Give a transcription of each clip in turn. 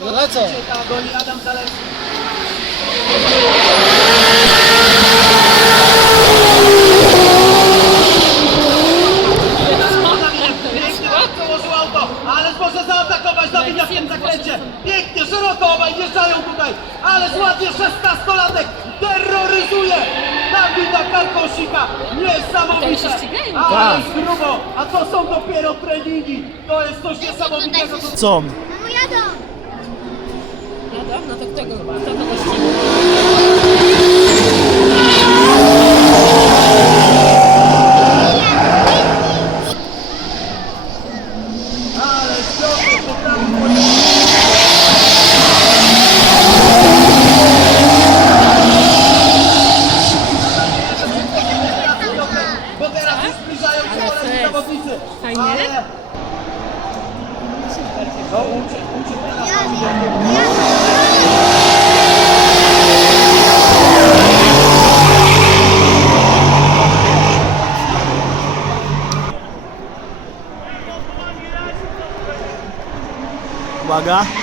Lecą. Goni Adam Zalewski. Pięknie przełożył auto, ale może zaatakować Dawida w tym zakręcie. Pięknie, szeroko obaj wjeżdżają tutaj, ale ładnie 16-latek terroryzuje Dawida Karkosika. Niesamowite, się ścigają. ale jest grubo, a to są dopiero treningi. To jest coś niesamowitego. co-? Mamo, jadą! No to kto go, kto kogo ściga? Ale Piotr potrafi Bo teraz zbliżają się zawodnicy. Fajnie? pagar.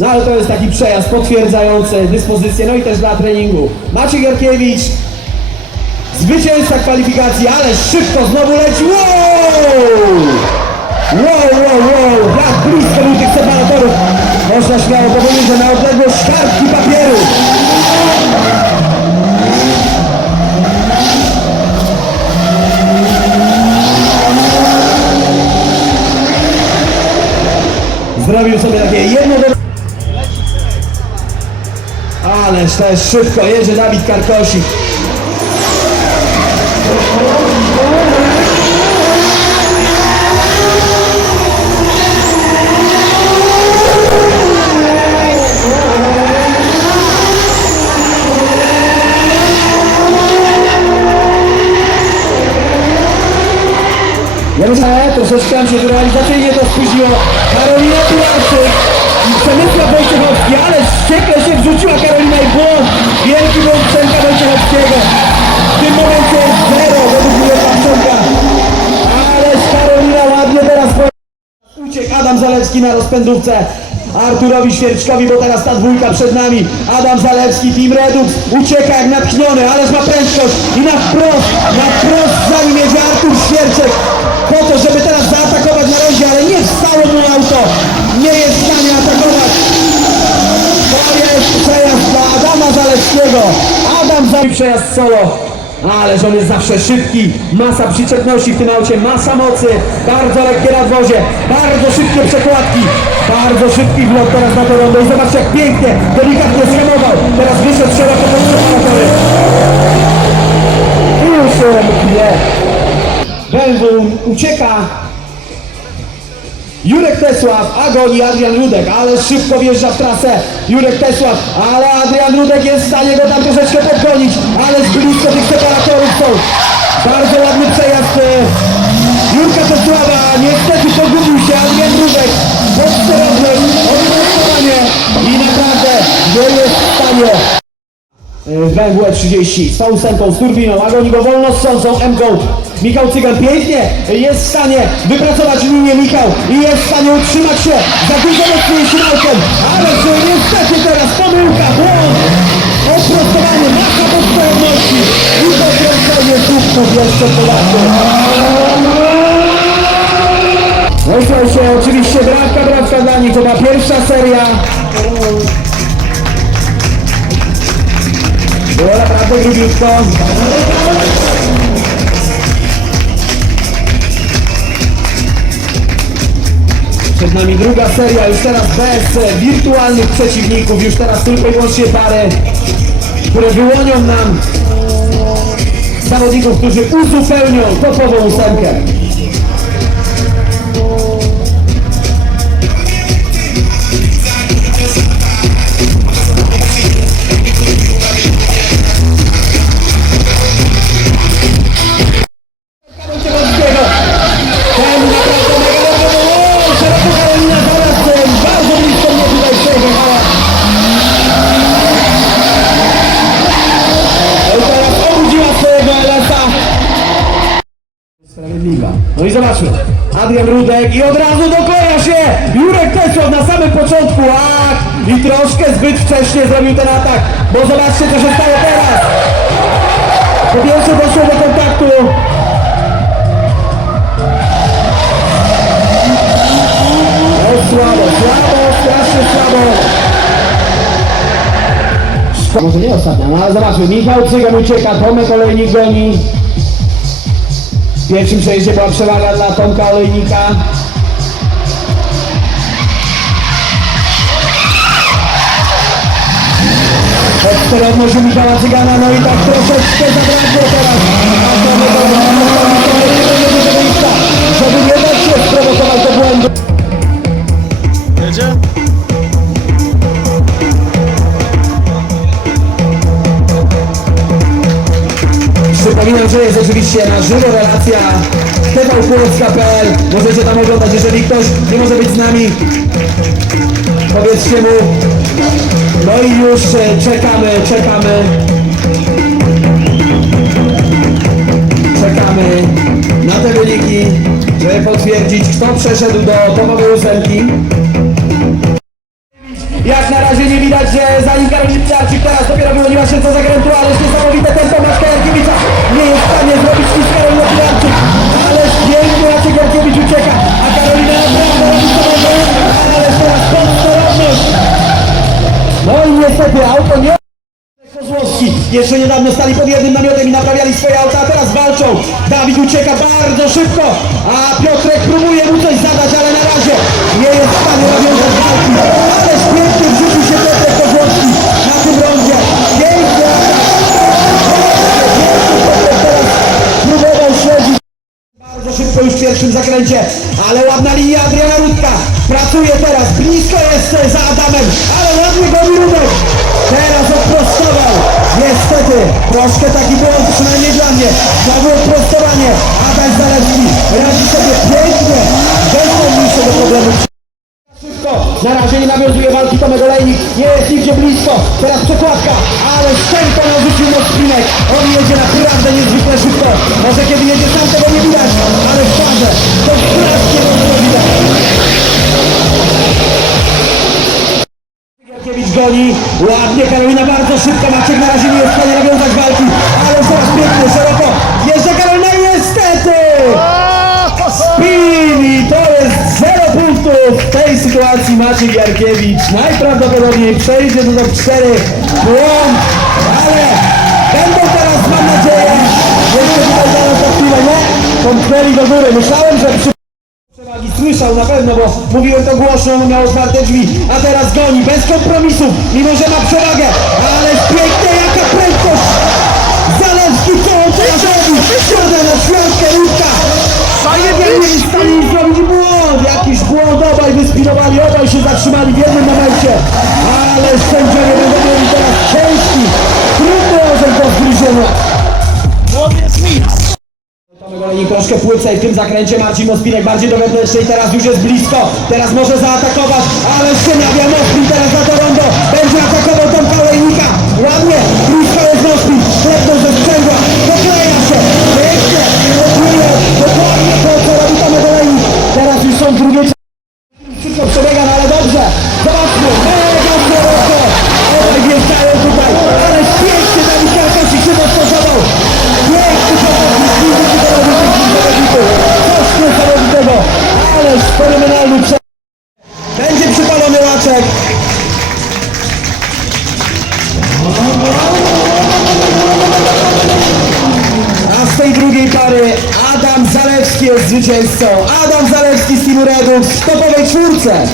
No ale to jest taki przejazd potwierdzający dyspozycję, no i też dla treningu. Maciej Jarkiewicz, zwycięzca kwalifikacji, ale szybko znowu leci. Wow! Wow, wow, wow, jak blisko był tych separatorów. Można śmiało powiedzieć, że na odległość kartki papieru. Zrobił sobie takie jedno Ależ to jest szybko, jedzie Dawid Karkosik. Ja myślę, troszeczkę się realizacyjnie to spóźniło. Karolina Pilarczyk Przemysław Wojciechowski, ale wściekle się wrzuciła Karolina i błąd. Wielki błąd Przemka Wojciechowskiego. W tym momencie jest zero według mnie Przemka. Ależ Karolina ładnie teraz Uciekł Adam Zalewski na rozpędówce. Arturowi Świerczkowi, bo teraz ta dwójka przed nami. Adam Zalewski, Team Redux, ucieka jak natchniony, ależ ma prędkość i na wprost, na wprost za nim jedzie Artur Świerczek. Po to, żeby teraz Zalewski przejazd solo. Ależ on jest zawsze szybki, masa przyczepności w tym aucie, masa mocy, bardzo lekkie nadwozie, bardzo szybkie przekładki, bardzo szybki wlot teraz na to rondo i zobaczcie jak pięknie, delikatnie schemował, teraz wyszedł szeroko pod. I już mknie. BMW ucieka, Jurek Tesław, Agoni, Adrian Rudek, ale szybko wjeżdża w trasę Jurek Tesław, ale Adrian Rudek jest w stanie go tam troszeczkę podgonić, ale z blisko tych separatorów są. Bardzo ładny przejazd e, Jurka Tesława, niestety pogubił się Adrian Rudek, pod sterownym, odwrócenie i naprawdę nie jest w stanie w BMW 30 z tą ósemką, z turbiną, Agoni go wolno strząsą M-ką. Michał Cygan pięknie jest w stanie wypracować linię Michał i jest w stanie utrzymać się za dużo mocniejszym autem, ale że niestety teraz pomyłka, błąd, oprostowanie, masa podstawności i dokręcenie słupków jeszcze podatku. No i słuchajcie, oczywiście brawka, brawka dla nich, to była pierwsza seria. Było naprawdę grubiutko. Przed nami druga seria, już teraz bez e, wirtualnych przeciwników, już teraz tylko i wyłącznie pary, które wyłonią nam zawodników, którzy uzupełnią topową ósemkę. No i zobaczmy. Adrian Rudek i od razu dokoja się Jurek Tesław na samym początku. Ach, i troszkę zbyt wcześnie zrobił ten atak. Bo zobaczcie co się stało teraz. Po pierwsze doszło do kontaktu. O, słabo, słabo, strasznie słabo. Może nie ostatnia, no ale zobaczmy. Michał Cygan ucieka, Tomek Olejnik goni. Pierwszym przejeździe była przewaga dla Tomka Olejnika. Podsterowność u Michała Cygana, no i tak troszeczkę zabrakło teraz. Miejsca, żeby nie do? Przypominam, że jest oczywiście na żywo relacja tvpolska.pl Możecie tam oglądać, jeżeli ktoś nie może być z nami. Powiedzcie mu. No i już e, czekamy, czekamy. Czekamy na te wyniki, żeby potwierdzić kto przeszedł do topowej ósemki niedawno stali pod jednym namiotem i naprawiali swoje auta, a teraz walczą. Dawid ucieka bardzo szybko, a Piotrek próbuje mu coś zadać, ale na razie nie jest w stanie nawiązać walki. Ależ pięknie wrzucił się Piotrek Kozłowski na tym rondzie. Piękny atak. Piękny Piotrek teraz. Bardzo szybko już w pierwszym zakręcie, ale ładna linia Adriana Rudka. Pracuje teraz, blisko jest za Adamem, ale ładnie goni Rudek. Teraz odprostował. Niestety, troszkę taki błąd, przynajmniej dla mnie. Znowu odprostowanie. Adaś Zalewski radzi sobie pięknie, bez najmniejszego problemu. Szybko, na razie nie nawiązuje walki Tomek Olejnik, nie jest nigdzie blisko, teraz przekładka, ale szczęko narzucił na spinek, on jedzie naprawdę niezwykle szybko, może kiedy jedzie sam tego nie widać, ale w parze. To strasznie mocno widać. Goni, ładnie Karolina bardzo szybko, Maciek na razie nie jest w stanie nawiązać walki, ale coraz pięknie, szeroko, jeżdża Karolina i niestety! Spin i to jest 0 punktów w tej sytuacji Maciej Jarkiewicz najprawdopodobniej przejdzie do top 4 błąd, ale będą teraz mam nadzieję jeszcze tutaj zaraz za chwilę, nie? Pomknęli do góry, myślałem, że przy słyszał na pewno, bo mówiłem to głośno, ono miało otwarte drzwi. A teraz goni, bez kompromisów, mimo że ma przewagę. Ale pięknie jaka prędkość! Zalewski, co on teraz robi? Siada na świątkę, Luka! Zajebienie jest w stanie zrobić błąd! Jakiś błąd, obaj wyspinowali, obaj się zatrzymali w jednym momencie. Ale troszkę płycej w tym zakręcie. Marcin Mospinek bardziej do wewnętrznej, teraz już jest blisko. Teraz może zaatakować, ale Szczeniawia Mospin teraz na to rondo. Będzie atakował Tomka Olejnika. Ładnie, blisko jest Mospin. Ledwo ze sprzęgła, dokleja się. Pięknie, dokładnie to, co robi tam. Teraz już są drugie Adam Zalewski z Teamu Redux w topowej czwórce.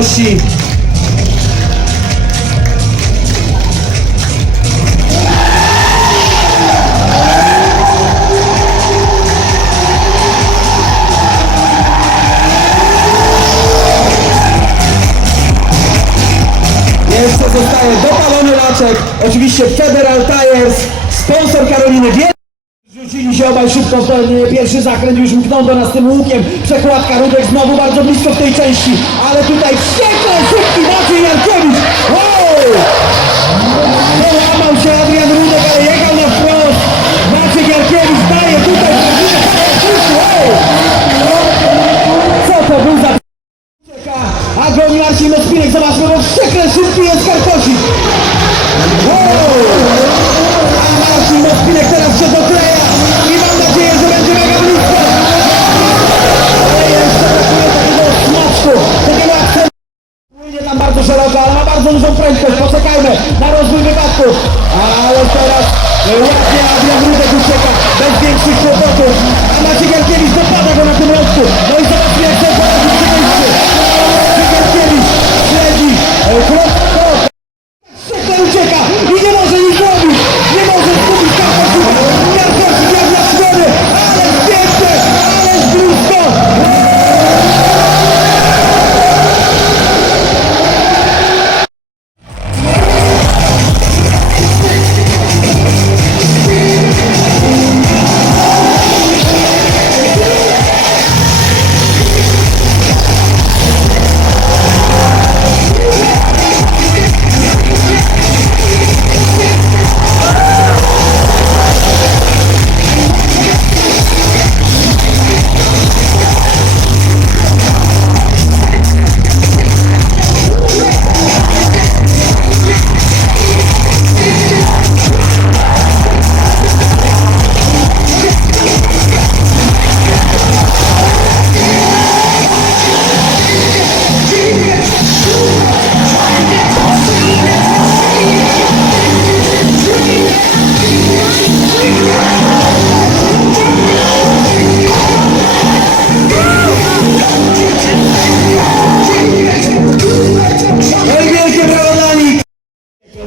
Radości. Jeszcze zostaje dopalony laczek. Oczywiście Federal Tires, sponsor Karoliny Wiel. Obaj szybko e, pierwszy zakręt, już mkną do nas tym łukiem. Przekładka, Rudek znowu bardzo blisko w tej części. Ale tutaj wściekle bardzo szeroko, ale ma bardzo dużą prędkość, poczekajmy na rozwój wypadku. Ale teraz ładnie Adrian Rudek ucieka, bez większych kłopotów. A Maciek Jarkiewicz dopada go na tym rączku. No i zobaczmy jak ten poradzi przy wyjściu. Maciek Jarkiewicz śledzi e, krok w krok. Szybko ucieka i nie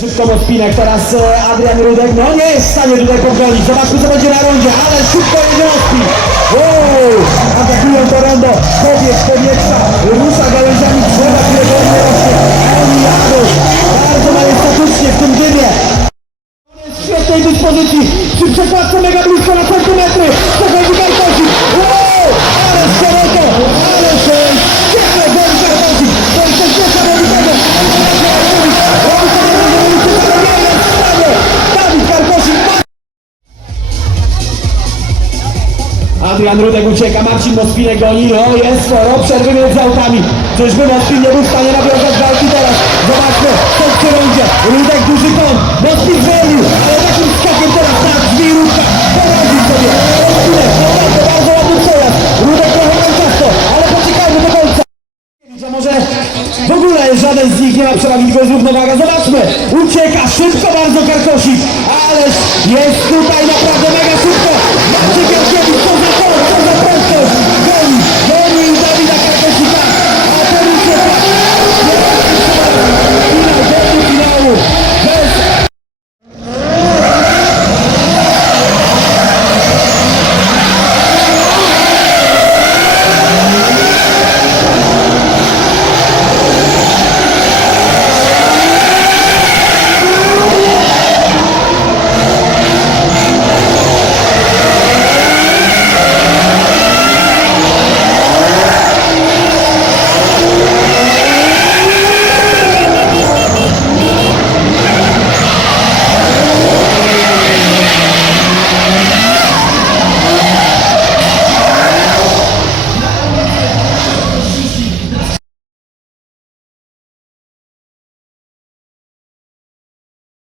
Szybko Mospinek, teraz e, Adrian Rudek, no nie jest w stanie tutaj pogonić, zobaczmy co będzie na rondzie, ale szybko jedzie Mospin! Wow! Atakują to rondo, pobieg powietrza, rusza gałęziami drzewa, które goni rośnie, oni jadą, bardzo majestatycznie w tym dymie. Jest w świetnej dyspozycji, przy przekładce mega blisko na centymetry, przechodzi Adrian Rudek ucieka, Marcin Mospinek goni, no jest sporo przerwy między autami. Czyżby Mospin nie był w stanie nawiązać walki teraz? Zobaczmy, co w rundzie. Rudek duży kąt, Mospin zwolnił, ale takim skokiem teraz na drzwi Rudka. Poradził sobie, Mospinek, naprawdę bardzo ładny przejazd. Rudek trochę ciasto, ale poczekajmy do końca. Że może w ogóle żaden z nich nie ma przewagi, tylko jest równowaga. Zobaczmy, ucieka szybko bardzo Karkosik, ależ Jest tutaj na